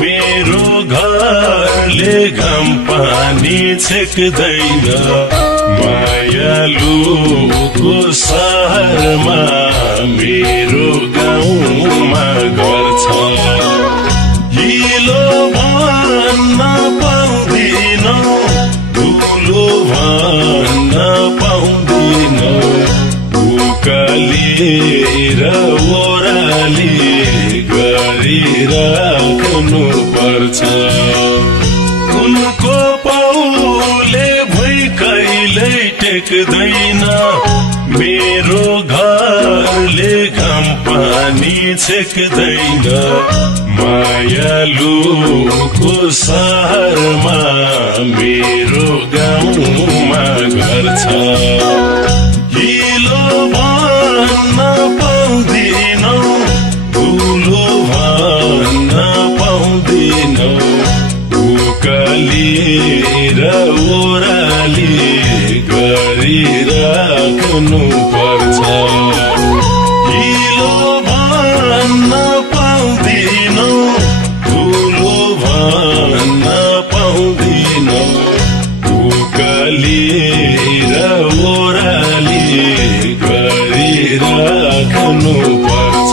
मेरो घरले घाम पानी छेक्दैन मायालुको सहरमा मेरो गाउँमा घर छ हिलो भन्न पाउँदिन ठुलो भन्न पाउँदिन उकालेर ओराली गरिराख्नु पर्छ उनको पाउले भुइँ कहिल्यै टेक्दैन मेरो घरले घाम पानी छेक्दैन मायालुको सहरमा मेरो गाउँमा घर छ हिलो भन्न पाउँदिन ठुलो भन्न पाउँदिन उकालेर ओराली गरिराख्नु पर्छ हिलो भन्न पाउँदिन ठुलो भन्न पाउँदिन उकालेर ओराली गरिराख्नु पर्छ